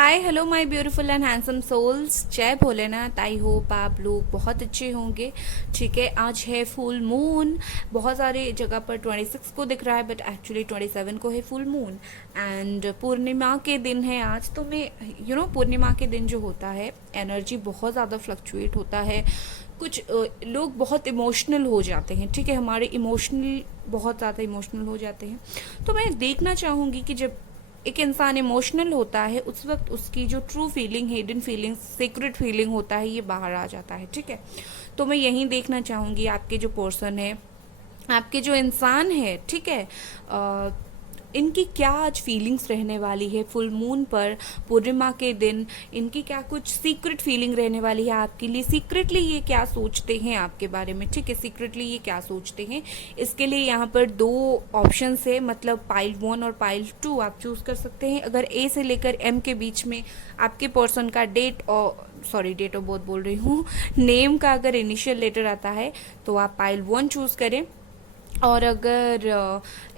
Hi hello my beautiful and handsome souls, जय Bholenath. I hope आप लोग बहुत अच्छे होंगे। ठीक है, आज है फुल मून। बहुत सारे जगह पर 26 को दिख रहा है, बट एक्चुअली 27 को है फुल मून। एंड पूर्णिमा के दिन है आज। तो मैं पूर्णिमा के दिन जो होता है, एनर्जी बहुत ज़्यादा फ्लक्चुएट होता है। कुछ लोग बहुत इमोशनल हो जाते हैं। ठीक है, हमारे इमोशनल बहुत ज़्यादा इमोशनल हो जाते हैं। तो मैं देखना चाहूँगी कि जब एक इंसान इमोशनल होता है, उस वक्त उसकी जो true feeling, hidden feeling, secret feeling होता है, ये बाहर आ जाता है। ठीक है, तो मैं यही देखना चाहूँगी आपके जो पर्सन है, आपके जो इंसान है, ठीक है, इनकी क्या आज फीलिंग्स रहने वाली है फुल मून पर, पूर्णिमा के दिन। इनकी क्या कुछ सीक्रेट फीलिंग रहने वाली है आपके लिए, सीक्रेटली ये क्या सोचते हैं आपके बारे में। ठीक है, सीक्रेटली ये क्या सोचते हैं, इसके लिए यहाँ पर दो ऑप्शंस है, मतलब पाइल 1 और पाइल 2 आप चूज कर सकते हैं। अगर ए से लेकर एम के बीच में आपके पर्सन का डेट ऑफ बर्थ बोल रही हूँ, नेम का अगर इनिशियल लेटर आता है तो आप पाइल 1 चूज करें। और अगर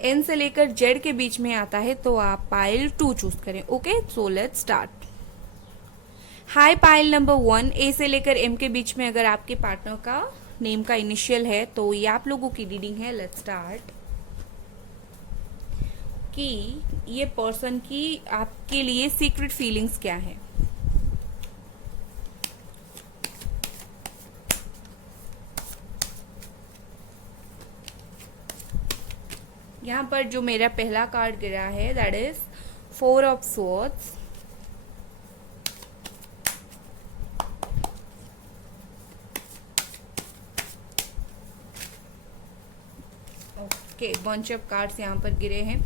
एन से लेकर जेड के बीच में आता है तो आप पाइल 2 चूज करें। Okay, so let's start. Hi pile number 1, ए से लेकर एम के बीच में अगर आपके पार्टनर का नेम का इनिशियल है तो ये आप लोगों की रीडिंग है। लेट्स स्टार्ट कि ये पर्सन की आपके लिए सीक्रेट फीलिंग्स क्या है। यहाँ पर जो मेरा पहला कार्ड गिरा है, that is 4 of swords. Bunch of cards यहाँ पर गिरे हैं।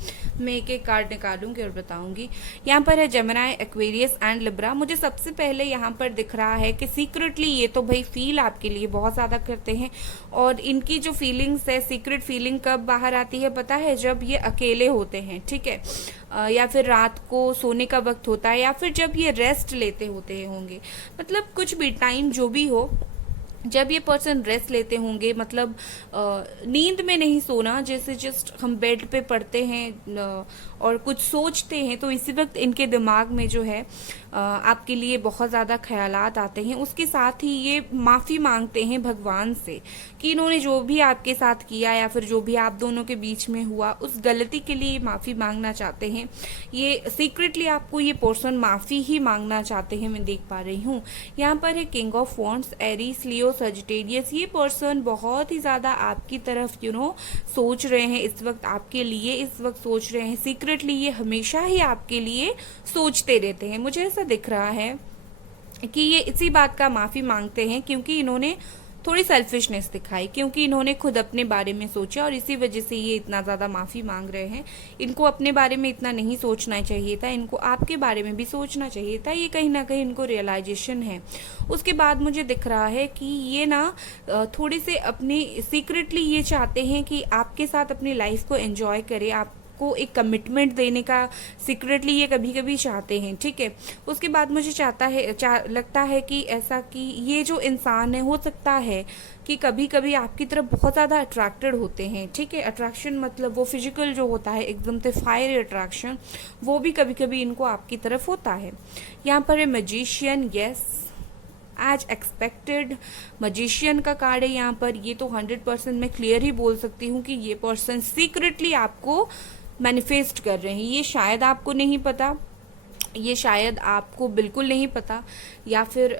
मैं एक एक कार्ड निकालूंगी और बताऊंगी। यहाँ पर है जेमिनी, एक्वेरियस एंड लिब्रा। मुझे सबसे पहले यहाँ पर दिख रहा है कि सीक्रेटली ये तो भाई फील आपके लिए बहुत ज़्यादा करते हैं। और इनकी जो फीलिंग्स है, सीक्रेट फीलिंग कब बाहर आती है पता है? जब ये अकेले होते हैं। ठीक है, या फिर रात को सोने का वक्त होता है, या फिर जब ये रेस्ट लेते होते होंगे। मतलब कुछ भी टाइम जो भी हो, जब ये पर्सन रेस्ट लेते होंगे, मतलब नींद में नहीं सोना, जैसे जस्ट हम बेड पे पड़ते हैं और कुछ सोचते हैं, तो इसी वक्त इनके दिमाग में जो है आपके लिए बहुत ज़्यादा ख्यालात आते हैं। उसके साथ ही ये माफ़ी मांगते हैं भगवान से कि इन्होंने जो भी आपके साथ किया या फिर जो भी आप दोनों के बीच में हुआ, उस गलती के लिए माफ़ी मांगना चाहते हैं। ये सीक्रेटली आपको ये पर्सन माफ़ी ही मांगना चाहते हैं, मैं देख पा रही हूँ। यहाँ पर है king of wands, Aries, Leo, Sagittarius. ये पर्सन बहुत ही ज़्यादा आपकी तरफ सोच रहे हैं इस वक्त, आपके लिए इस वक्त सोच रहे हैं। सीक्रेटली ये हमेशा ही आपके लिए सोचते रहते हैं। मुझे ऐसा दिख रहा है कि ये इसी बात का माफ़ी मांगते हैं क्योंकि इन्होंने थोड़ी सेल्फिशनेस दिखाई, क्योंकि इन्होंने खुद अपने बारे में सोचा और इसी वजह से ये इतना ज़्यादा माफ़ी मांग रहे हैं। इनको अपने बारे में इतना नहीं सोचना चाहिए था, इनको आपके बारे में भी सोचना चाहिए था। ये कहीं ना कहीं इनको रियलाइजेशन है। उसके बाद मुझे दिख रहा है कि ये ना थोड़ी से अपनी सीक्रेटली ये चाहते हैं कि आपके साथ अपनी लाइफ को एंजॉय करें, आप को एक कमिटमेंट देने का सीक्रेटली ये कभी कभी चाहते हैं। ठीक है, उसके बाद मुझे लगता है कि ऐसा कि ये जो इंसान है, हो सकता है कि कभी कभी आपकी तरफ बहुत ज़्यादा अट्रैक्टेड होते हैं। ठीक है, अट्रैक्शन मतलब वो फिजिकल जो होता है, एकदम से फायर अट्रैक्शन, वो भी कभी कभी इनको आपकी तरफ होता है। यहाँ पर है magician, yes, as expected magician का कार्ड है यहाँ पर। ये तो 100% मैं क्लियर ही बोल सकती हूँ कि ये पर्सन सीक्रेटली आपको मैनिफेस्ट कर रहे हैं। ये शायद आपको नहीं पता, ये शायद आपको बिल्कुल नहीं पता, या फिर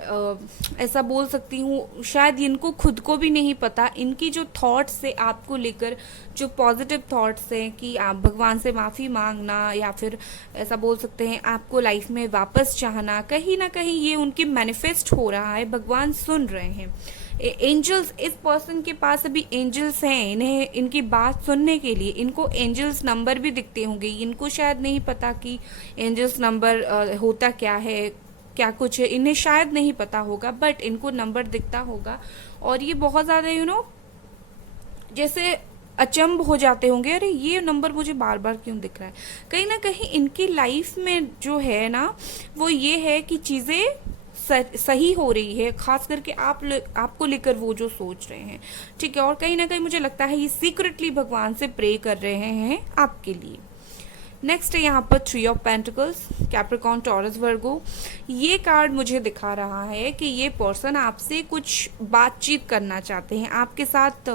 ऐसा बोल सकती हूँ शायद इनको खुद को भी नहीं पता। इनकी जो थॉट्स है आपको लेकर, जो पॉजिटिव थॉट्स हैं कि आप भगवान से माफ़ी मांगना, या फिर ऐसा बोल सकते हैं आपको लाइफ में वापस चाहना, कहीं ना कहीं ये उनकी मैनिफेस्ट हो रहा है। भगवान सुन रहे हैं। एंजल्स, इस पर्सन के पास अभी एंजल्स हैं, इन्हें इनकी बात सुनने के लिए इनको एंजल्स नंबर भी दिखते होंगे। इनको शायद नहीं पता कि एंजल्स नंबर होता क्या है, क्या कुछ है, इन्हें शायद नहीं पता होगा, बट इनको नंबर दिखता होगा। और ये बहुत ज़्यादा जैसे अचंभ हो जाते होंगे, अरे ये नंबर मुझे बार बार क्यों दिख रहा है। कहीं ना कहीं इनकी लाइफ में जो है ना, वो ये है कि चीज़ें सही हो रही है, खास करके आपको लेकर वो जो सोच रहे हैं। ठीक है, और कहीं ना कहीं मुझे लगता है ये सीक्रेटली भगवान से प्रे कर रहे हैं आपके लिए। नेक्स्ट है यहाँ पर three of pentacles, Capricorn, Taurus, Virgo. ये कार्ड मुझे दिखा रहा है कि ये पर्सन आपसे कुछ बातचीत करना चाहते हैं, आपके साथ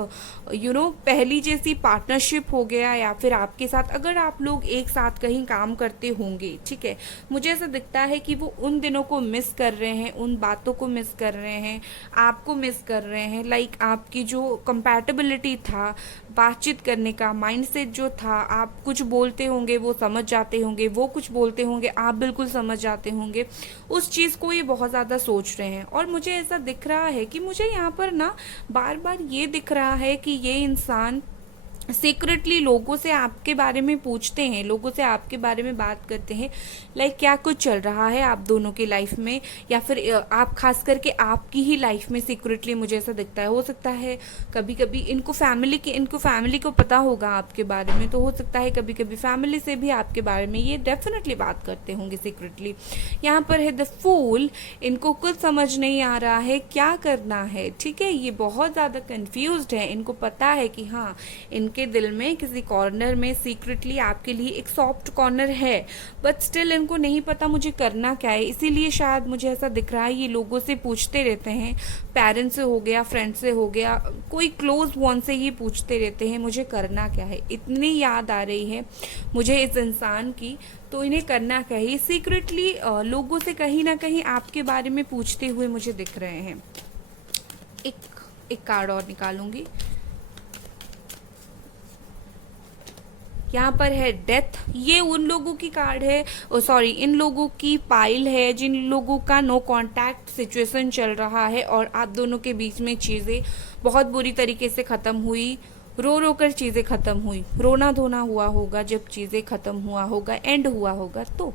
पहली जैसी पार्टनरशिप हो गया, या फिर आपके साथ अगर आप लोग एक साथ कहीं काम करते होंगे, ठीक है, मुझे ऐसा दिखता है कि वो उन दिनों को मिस कर रहे हैं, उन बातों को मिस कर रहे हैं, आपको मिस कर रहे हैं। लाइक आपकी जो कंपैटिबिलिटी था, बातचीत करने का माइंडसेट जो था, आप कुछ बोलते होंगे वो समझ जाते होंगे, वो कुछ बोलते होंगे आप बिल्कुल समझ जाते होंगे, उस चीज़ को ये बहुत ज़्यादा सोच रहे हैं। और मुझे ऐसा दिख रहा है कि मुझे यहाँ पर ना बार बार ये दिख रहा है कि ये इंसान सीक्रेटली लोगों से आपके बारे में पूछते हैं, लोगों से आपके बारे में बात करते हैं, लाइक क्या कुछ चल रहा है आप दोनों की लाइफ में, या फिर आप खास करके आपकी ही लाइफ में सीक्रेटली, मुझे ऐसा दिखता है। हो सकता है कभी कभी इनको फैमिली को पता होगा आपके बारे में, तो हो सकता है कभी कभी फैमिली से भी आपके बारे में ये डेफिनेटली बात करते होंगे सीक्रेटली। यहाँ पर है द फूल, इनको कुछ समझ नहीं आ रहा है क्या करना है, ठीक है, ये बहुत ज़्यादा कंफ्यूज्ड है। इनको पता है कि हाँ, इनके दिल में किसी कॉर्नर में सीक्रेटली आपके लिए एक सॉफ्ट कॉर्नर है, बट स्टिल इनको नहीं पता मुझे करना क्या है। इसीलिए शायद मुझे ऐसा दिख रहा है ये लोगों से पूछते रहते हैं, पेरेंट्स से हो गया, फ्रेंड से हो गया, कोई क्लोज वन से ही पूछते रहते हैं मुझे करना क्या है। इतनी याद आ रही है मुझे इस इंसान की, तो इन्हें करना क्या है, सीक्रेटली लोगों से कहीं ना कहीं आपके बारे में पूछते हुए मुझे दिख रहे हैं। एक कार्ड और निकालूंगी। यहाँ पर है डेथ, ये उन लोगों की कार्ड है, इन लोगों की पाइल है जिन लोगों का नो कांटेक्ट सिचुएशन चल रहा है और आप दोनों के बीच में चीज़ें बहुत बुरी तरीके से ख़त्म हुई, रो रो कर चीज़ें ख़त्म हुई, रोना धोना हुआ होगा जब चीज़ें ख़त्म हुआ होगा, एंड हुआ होगा। तो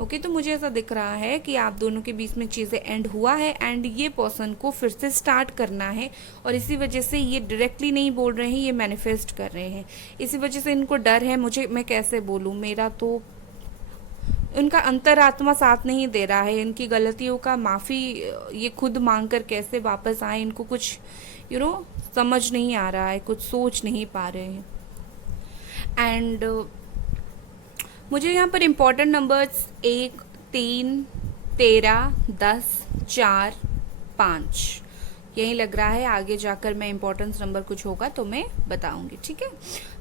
ओके, तो मुझे ऐसा दिख रहा है कि आप दोनों के बीच में चीज़ें एंड हुआ है, एंड ये पर्सन को फिर से स्टार्ट करना है, और इसी वजह से ये डायरेक्टली नहीं बोल रहे हैं, ये मैनिफेस्ट कर रहे हैं। इसी वजह से इनको डर है, मैं कैसे बोलूँ, मेरा तो उनका अंतरात्मा साथ नहीं दे रहा है, इनकी गलतियों का माफ़ी ये खुद मांग कर कैसे वापस आए, इनको कुछ समझ नहीं आ रहा है, कुछ सोच नहीं पा रहे हैं। एंड मुझे यहाँ पर इम्पोर्टेंट नंबर्स 1, 3, 13, 10, 4, 5 यही लग रहा है। आगे जाकर मैं इम्पोर्टेंस नंबर कुछ होगा तो मैं बताऊंगी, ठीक है।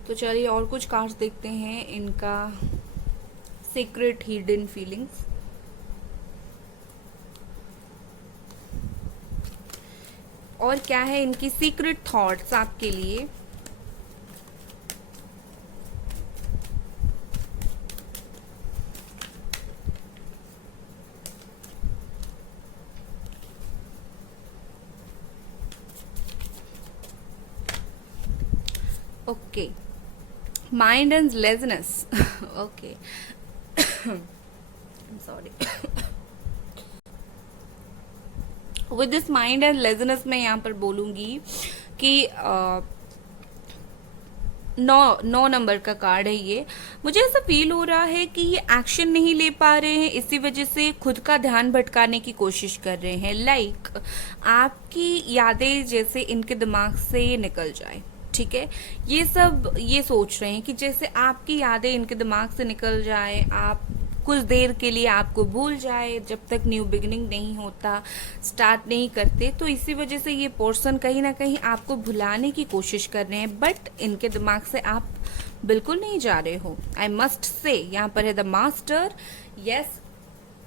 तो चलिए और कुछ कार्ड्स देखते हैं, इनका सीक्रेट हिडन फीलिंग्स। और क्या है इनकी सीक्रेट थॉट्स आपके लिए। Okay, mind and laziness. Okay, sorry. With this mind and laziness मैं यहाँ पर बोलूँगी कि 9 नंबर का कार्ड है ये। मुझे ऐसा फील हो रहा है कि ये एक्शन नहीं ले पा रहे हैं, इसी वजह से खुद का ध्यान भटकाने की कोशिश कर रहे हैं। लाइक आपकी यादें जैसे इनके दिमाग से ये निकल जाए, ठीक है, ये सोच रहे हैं कि जैसे आपकी यादें इनके दिमाग से निकल जाए, आप कुछ देर के लिए आपको भूल जाए, जब तक न्यू बिगिनिंग नहीं होता, स्टार्ट नहीं करते। तो इसी वजह से ये पर्सन कहीं ना कहीं आपको भुलाने की कोशिश कर रहे हैं, बट इनके दिमाग से आप बिल्कुल नहीं जा रहे हो। आई मस्ट से यहाँ पर है द मास्टर। यस,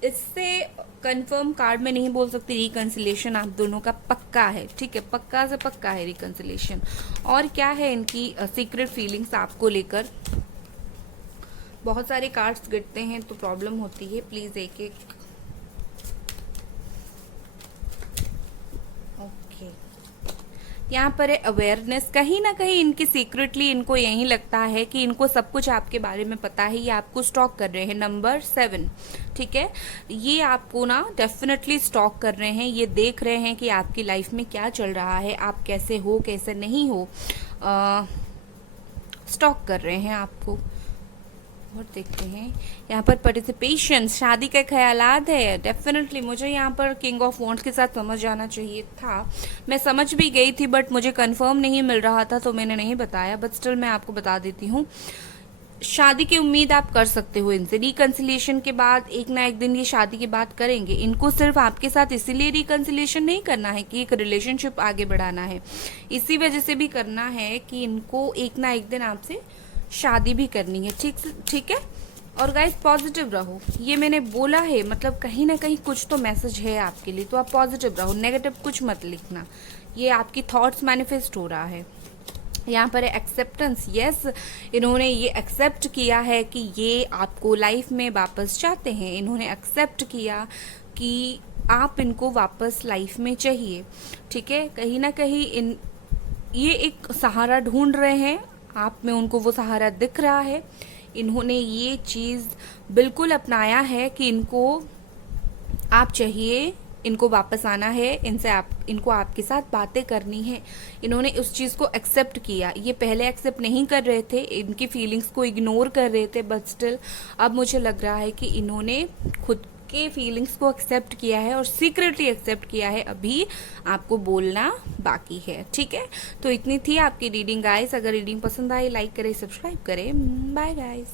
इससे कंफर्म कार्ड में नहीं बोल सकती, रिकंसिलेशन आप दोनों का पक्का है, ठीक है, पक्का से पक्का है रिकंसिलेशन। और क्या है इनकी सीक्रेट फीलिंग्स आपको लेकर। बहुत सारे कार्ड्स गिरते हैं तो प्रॉब्लम होती है, प्लीज एक एक। ओके, यहाँ पर है अवेयरनेस। कहीं ना कहीं इनकी सीक्रेटली इनको यही लगता है कि इनको सब कुछ आपके बारे में पता है, ये आपको स्टॉक कर रहे हैं। नंबर 7, ठीक है, ये आपको ना डेफिनेटली स्टॉक कर रहे हैं, ये देख रहे हैं कि आपकी लाइफ में क्या चल रहा है, आप कैसे हो कैसे नहीं हो, स्टॉक कर रहे हैं आपको। और देखते हैं यहाँ पर पार्टिसिपेशन, शादी का ख्यालात है। डेफिनेटली मुझे यहाँ पर किंग ऑफ वॉन्ड्स के साथ समझ जाना चाहिए था, मैं समझ भी गई थी, बट मुझे कंफर्म नहीं मिल रहा था तो मैंने नहीं बताया, बट स्टिल मैं आपको बता देती हूँ। शादी की उम्मीद आप कर सकते हो इनसे। रिकंसिलिएशन के बाद एक ना एक दिन ये शादी की बात करेंगे। इनको सिर्फ आपके साथ इसीलिए रिकंसिलिएशन नहीं करना है कि एक रिलेशनशिप आगे बढ़ाना है, इसी वजह से भी करना है कि इनको एक ना एक दिन आपसे शादी भी करनी है। ठीक है। और गाइस पॉजिटिव रहो, ये मैंने बोला है, मतलब कहीं ना कहीं कुछ तो मैसेज है आपके लिए, तो आप पॉजिटिव रहो, नेगेटिव कुछ मत लिखना। ये आपकी थॉट्स मैनिफेस्ट हो रहा है। यहाँ पर है एक्सेप्टेंस। यस, इन्होंने ये एक्सेप्ट किया है कि ये आपको लाइफ में वापस चाहते हैं। इन्होंने एक्सेप्ट किया कि आप इनको वापस लाइफ में चाहिए। ठीक है, कहीं ना कहीं ये एक सहारा ढूंढ रहे हैं, आप में उनको वो सहारा दिख रहा है। इन्होंने ये चीज़ बिल्कुल अपनाया है कि इनको आप चाहिए, इनको वापस आना है, इनको आपके साथ बातें करनी है। इन्होंने उस चीज़ को एक्सेप्ट किया। ये पहले एक्सेप्ट नहीं कर रहे थे, इनकी फीलिंग्स को इग्नोर कर रहे थे, बट स्टिल अब मुझे लग रहा है कि इन्होंने खुद के फीलिंग्स को एक्सेप्ट किया है और सीक्रेटली एक्सेप्ट किया है। अभी आपको बोलना बाकी है। ठीक है, तो इतनी थी आपकी रीडिंग गाइस। अगर रीडिंग पसंद आई लाइक करें, सब्सक्राइब करें। Bye guys.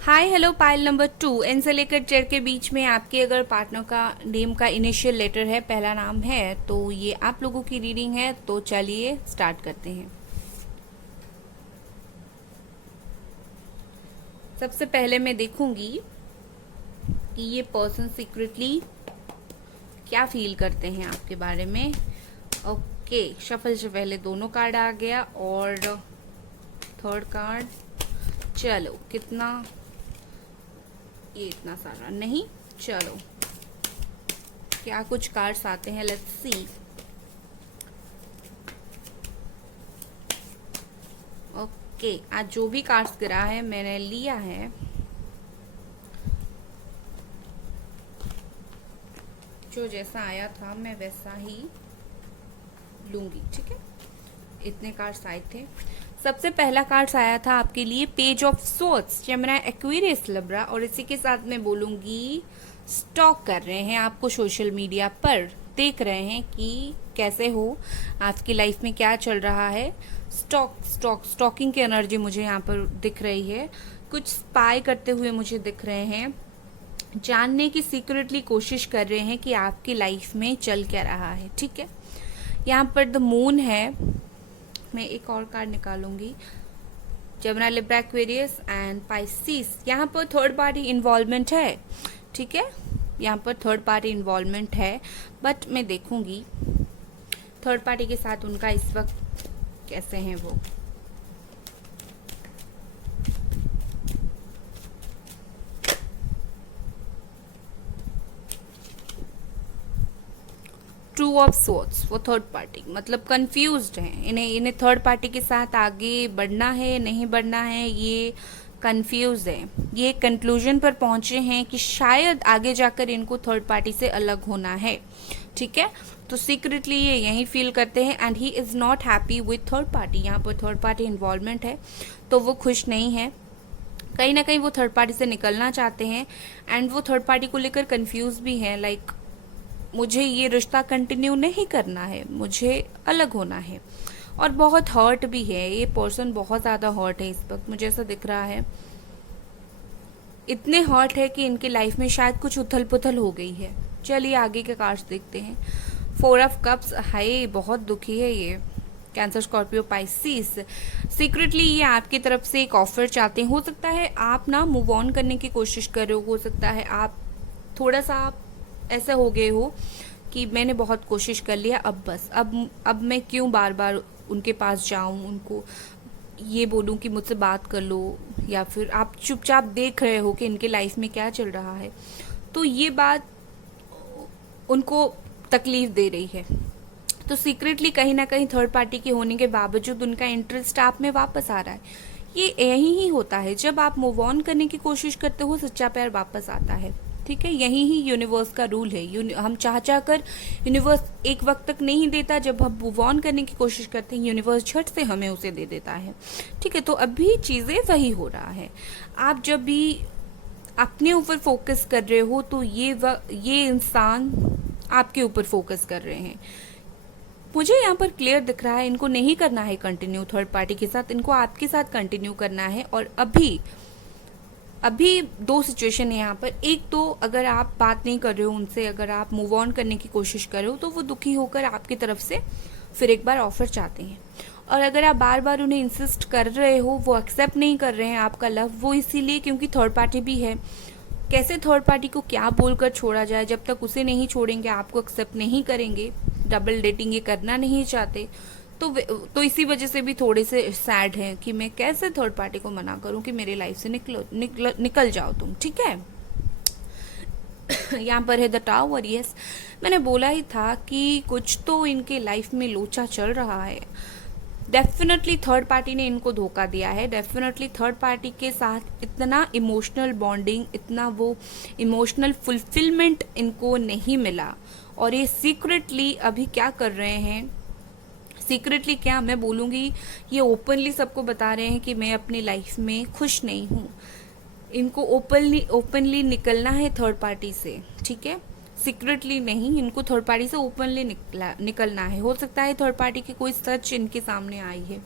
Hi hello pile number 2, N से लेकर जेड के बीच में आपके अगर पार्टनर का नेम का इनिशियल लेटर है, पहला नाम है, तो ये आप लोगों की रीडिंग है। तो चलिए स्टार्ट करते हैं। सबसे पहले मैं देखूंगी कि ये पर्सन सीक्रेटली क्या फील करते हैं आपके बारे में। ओके, शफल से पहले दोनों कार्ड आ गया और थर्ड कार्ड। चलो, कितना, ये इतना सारा नहीं, चलो क्या कुछ कार्ड्स आते हैं, लेट्स सी। ओके, आज जो भी कार्ड्स गिरा है मैंने लिया है। जो जैसा आया था मैं वैसा ही लूंगी। ठीक है, इतने कार्ड्स आए थे। सबसे पहला कार्ड्स आया था आपके लिए page of swords, Gemini, Aquarius, Libra, और इसी के साथ मैं बोलूंगी स्टॉक कर रहे हैं आपको सोशल मीडिया पर, देख रहे हैं कि कैसे हो, आपकी लाइफ में क्या चल रहा है। स्टॉकिंग की एनर्जी मुझे यहाँ पर दिख रही है। कुछ स्पाई करते हुए मुझे दिख रहे हैं, जानने की सीक्रेटली कोशिश कर रहे हैं कि आपकी लाइफ में चल क्या रहा है। ठीक है, यहाँ पर द मून है। मैं एक और कार्ड निकालूंगी, Gemini, Libra, Aquarius and Pisces. यहाँ पर थर्ड पार्टी इन्वॉल्वमेंट है। ठीक है, यहाँ पर थर्ड पार्टी इन्वॉल्वमेंट है, बट मैं देखूंगी थर्ड पार्टी के साथ उनका इस वक्त कैसे हैं वो। टू ऑफ सोर्ड्स, वो थर्ड पार्टी मतलब कंफ्यूज्ड हैं। इन्हें थर्ड पार्टी के साथ आगे बढ़ना है, नहीं बढ़ना है, ये कंफ्यूज है। ये कंक्लूजन पर पहुंचे हैं कि शायद आगे जाकर इनको थर्ड पार्टी से अलग होना है। ठीक है, तो सीक्रेटली ये यही फील करते हैं and he is not happy with third party. यहाँ पर थर्ड पार्टी इन्वॉल्वमेंट है तो वो खुश नहीं है। कहीं ना कहीं वो थर्ड पार्टी से निकलना चाहते हैं एंड वो थर्ड पार्टी को लेकर कंफ्यूज भी हैं, लाइक मुझे ये रिश्ता कंटिन्यू नहीं करना है, मुझे अलग होना है। और बहुत हर्ट भी है, ये पर्सन बहुत ज़्यादा हर्ट है इस वक्त, मुझे ऐसा दिख रहा है। इतने हर्ट है कि इनकी लाइफ में शायद कुछ उथल पुथल हो गई है। चलिए आगे के कार्ड्स देखते हैं। 4 ऑफ कप्स, हाय बहुत दुखी है ये। Cancer, Scorpio, Pisces. सीक्रेटली ये आपकी तरफ से एक ऑफर चाहते हैं। हो सकता है आप ना मूव ऑन करने की कोशिश कर रहे हो सकता है आप थोड़ा सा आप ऐसा हो गए हो कि मैंने बहुत कोशिश कर लिया, अब बस अब मैं क्यों बार बार उनके पास जाऊं, उनको ये बोलूं कि मुझसे बात कर लो, या फिर आप चुपचाप देख रहे हो कि इनके लाइफ में क्या चल रहा है। तो ये बात उनको तकलीफ दे रही है। तो सीक्रेटली कहीं ना कहीं थर्ड पार्टी के होने के बावजूद उनका इंटरेस्ट आप में वापस आ रहा है। ये यही ही होता है, जब आप मूव ऑन करने की कोशिश करते हो सच्चा प्यार वापस आता है। ठीक है, यही ही यूनिवर्स का रूल है। हम चाह कर यूनिवर्स एक वक्त तक नहीं देता, जब हम मूव ऑन करने की कोशिश करते हैं यूनिवर्स झट से हमें उसे दे देता है। ठीक है, तो अभी चीज़ें वही हो रहा है। आप जब भी अपने ऊपर फोकस कर रहे हो तो ये इंसान आपके ऊपर फोकस कर रहे हैं। मुझे यहाँ पर क्लियर दिख रहा है इनको नहीं करना है कंटिन्यू थर्ड पार्टी के साथ, इनको आपके साथ कंटिन्यू करना है। और अभी अभी दो सिचुएशन है यहाँ पर। एक तो अगर आप बात नहीं कर रहे हो उनसे, अगर आप मूव ऑन करने की कोशिश कर रहे हो तो वो दुखी होकर आपकी तरफ से फिर एक बार ऑफर चाहते हैं। और अगर आप बार बार उन्हें इंसिस्ट कर रहे हो, वो एक्सेप्ट नहीं कर रहे हैं आपका लव, वो इसीलिए क्योंकि थर्ड पार्टी भी है। कैसे थर्ड पार्टी को क्या बोलकर छोड़ा जाए, जब तक उसे नहीं छोड़ेंगे आपको एक्सेप्ट नहीं करेंगे, डबल डेटिंग ये करना नहीं चाहते। तो इसी वजह से भी थोड़े से सैड हैं कि मैं कैसे थर्ड पार्टी को मना करूं कि मेरे लाइफ से निकल जाओ तुम, ठीक है। यहाँ पर है द टावर। यस, मैंने बोला ही था कि कुछ तो इनके लाइफ में लोचा चल रहा है। डेफिनेटली थर्ड पार्टी ने इनको धोखा दिया है। डेफिनेटली थर्ड पार्टी के साथ इतना इमोशनल बॉन्डिंग, इतना वो इमोशनल फुलफिलमेंट इनको नहीं मिला। और ये सीक्रेटली अभी क्या कर रहे हैं, सीक्रेटली क्या मैं बोलूँगी, ये ओपनली सबको बता रहे हैं कि मैं अपनी लाइफ में खुश नहीं हूँ। इनको ओपनली निकलना है थर्ड पार्टी से, ठीक है। सीक्रेटली नहीं, इनको थर्ड पार्टी से ओपनली निकलना है। हो सकता है थर्ड पार्टी की कोई सच इनके सामने आई है।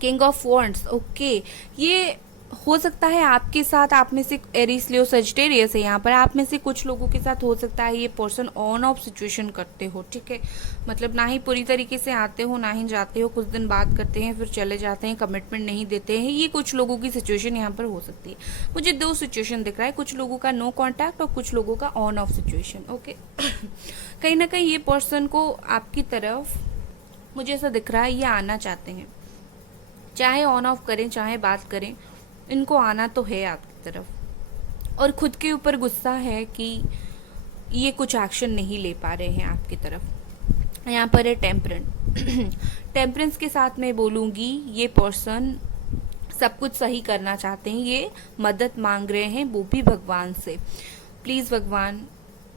किंग ऑफ वॉन्ड्स, ओके, ये हो सकता है आपके साथ, आप में से एरीज लियो सजिटेरियस है यहाँ पर, आप में से कुछ लोगों के साथ हो सकता है ये पर्सन ऑन ऑफ सिचुएशन करते हो, ठीक है। मतलब ना ही पूरी तरीके से आते हो ना ही जाते हो, कुछ दिन बात करते हैं फिर चले जाते हैं, कमिटमेंट नहीं देते हैं। ये कुछ लोगों की सिचुएशन यहाँ पर हो सकती है। मुझे दो सिचुएशन दिख रहा है, कुछ लोगों का नो कॉन्टैक्ट और कुछ लोगों का ऑन ऑफ सिचुएशन, ओके। कहीं ना कहीं ये पर्सन को आपकी तरफ मुझे ऐसा दिख रहा है ये आना चाहते हैं, चाहे ऑन ऑफ करें चाहे बात करें, इनको आना तो है आपकी तरफ। और खुद के ऊपर गुस्सा है कि ये कुछ एक्शन नहीं ले पा रहे हैं आपकी तरफ। यहाँ पर है टेम्परेंस। टेम्परेंस के साथ मैं बोलूँगी ये पर्सन सब कुछ सही करना चाहते हैं, ये मदद मांग रहे हैं वो भी भगवान से। प्लीज़ भगवान,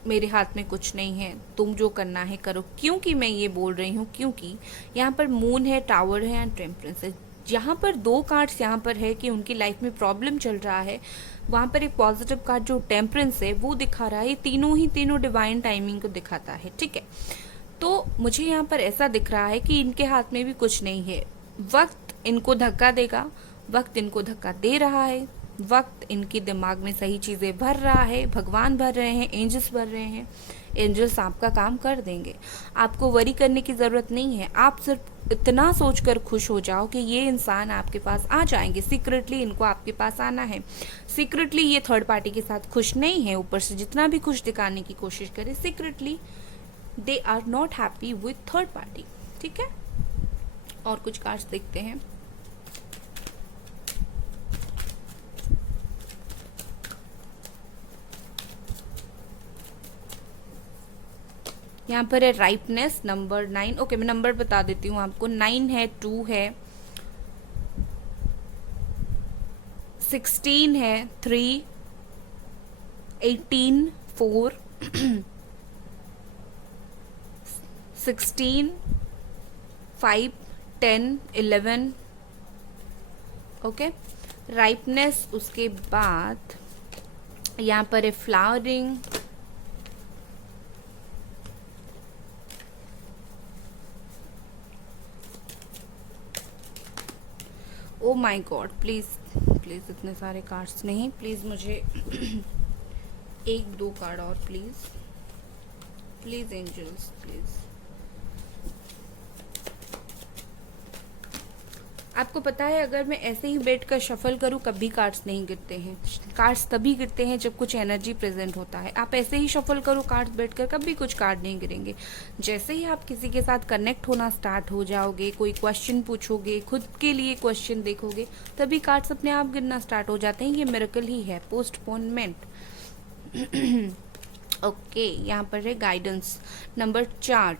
मेरे हाथ में कुछ नहीं है, तुम जो करना है करो। क्योंकि मैं ये बोल रही हूँ क्योंकि यहाँ पर मून है, टावर है एंड टेम्परेंस है। यहाँ पर दो कार्ड्स यहाँ पर है कि उनकी लाइफ में प्रॉब्लम चल रहा है, वहाँ पर एक पॉजिटिव कार्ड जो टेम्परेंस है वो दिखा रहा है। तीनों डिवाइन टाइमिंग को दिखाता है, ठीक है। तो मुझे यहाँ पर ऐसा दिख रहा है कि इनके हाथ में भी कुछ नहीं है। वक्त इनको धक्का देगा, वक्त इनको धक्का दे रहा है, वक्त इनके दिमाग में सही चीज़ें भर रहा है, भगवान भर रहे हैं, एंजल्स भर रहे हैं। एंजल्स आपका काम कर देंगे, आपको वरी करने की ज़रूरत नहीं है। आप सिर्फ इतना सोचकर खुश हो जाओ कि ये इंसान आपके पास आ जाएंगे। सीक्रेटली इनको आपके पास आना है। सीक्रेटली ये थर्ड पार्टी के साथ खुश नहीं है, ऊपर से जितना भी खुश दिखाने की कोशिश करे, secretly they are not happy with third party, ठीक है। और कुछ कार्ड्स देखते हैं। यहाँ पर है राइपनेस, नंबर 9। ओके, मैं नंबर बता देती हूँ आपको। 9 है, 2 है, 16 है, 3, 18, 4, 16, 5, 10, 11। Okay, ripeness. उसके बाद यहाँ पर है flowering, oh my God, please please इतने सारे कार्ड्स नहीं, प्लीज़ मुझे एक दो कार्ड और प्लीज़, प्लीज़ एंजल्स प्लीज़। आपको पता है अगर मैं ऐसे ही बैठ कर शफल करूँ कभी कार्ड्स नहीं गिरते हैं। कार्ड्स तभी गिरते हैं जब कुछ एनर्जी प्रेजेंट होता है। आप ऐसे ही शफल करो कार्ड्स बैठ कर, कभी कुछ कार्ड नहीं गिरेंगे। जैसे ही आप किसी के साथ कनेक्ट होना स्टार्ट हो जाओगे, कोई क्वेश्चन पूछोगे, खुद के लिए क्वेश्चन देखोगे, तभी कार्ड्स अपने आप गिरना स्टार्ट हो जाते हैं। ये मिरेकल ही है, पोस्टपोनमेंट। ओके, यहाँ पर है गाइडेंस, नंबर 4।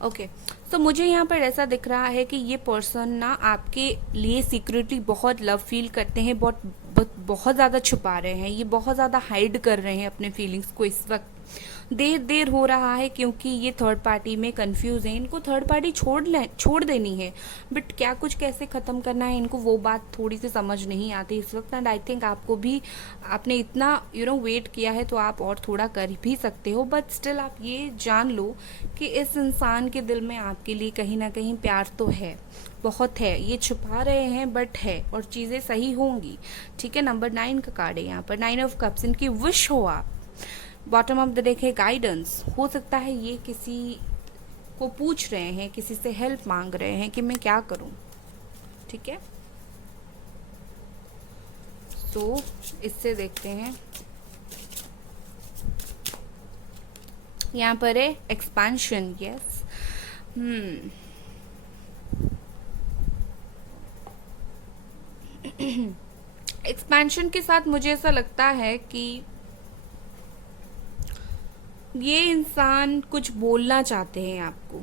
ओके, तो मुझे यहाँ पर ऐसा दिख रहा है कि ये पर्सन ना आपके लिए सीक्रेटली बहुत लव फील करते हैं, बहुत ज़्यादा छुपा रहे हैं, ये बहुत ज़्यादा हाइड कर रहे हैं अपने फीलिंग्स को इस वक्त। देर हो रहा है क्योंकि ये थर्ड पार्टी में कंफ्यूज है, इनको थर्ड पार्टी छोड़ देनी है, बट क्या कुछ कैसे ख़त्म करना है इनको वो बात थोड़ी सी समझ नहीं आती इस वक्त। एंड आई थिंक आपको भी, आपने इतना वेट किया है तो आप और थोड़ा कर भी सकते हो, बट स्टिल आप ये जान लो कि इस इंसान के दिल में आपके लिए कहीं ना कहीं प्यार तो है, बहुत है, ये छुपा रहे हैं बट है, और चीज़ें सही होंगी। ठीक है, नंबर 9 का कार्ड है यहाँ पर, 9 ऑफ कप्स, इनकी विश हो आप। बॉटम ऑफ द डेक है गाइडेंस, हो सकता है ये किसी को पूछ रहे हैं, किसी से हेल्प मांग रहे हैं कि मैं क्या करूं। ठीक है, तो इससे देखते हैं, यहाँ पर है एक्सपेंशन। यस, एक्सपेंशन के साथ मुझे ऐसा लगता है कि ये इंसान कुछ बोलना चाहते हैं आपको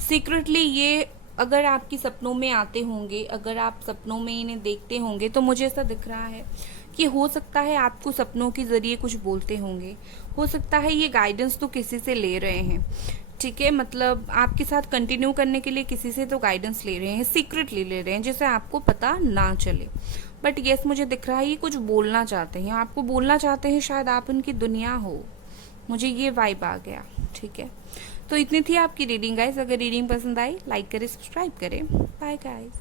सीक्रेटली। ये अगर आपकी सपनों में आते होंगे, अगर आप सपनों में इन्हें देखते होंगे, तो मुझे ऐसा दिख रहा है कि हो सकता है आपको सपनों के ज़रिए कुछ बोलते होंगे, हो सकता है ये गाइडेंस तो किसी से ले रहे हैं। ठीक है, मतलब आपके साथ कंटिन्यू करने के लिए किसी से तो गाइडेंस ले रहे हैं, सीक्रेटली ले रहे हैं, जिसे आपको पता ना चले। बट यस, मुझे दिख रहा है ये कुछ बोलना चाहते हैं, आपको बोलना चाहते हैं, शायद आप उनकी दुनिया हो, मुझे ये वाइब आ गया। ठीक है, तो इतनी थी आपकी रीडिंग गाइस। अगर रीडिंग पसंद आई, लाइक करें, सब्सक्राइब करें। Bye guys.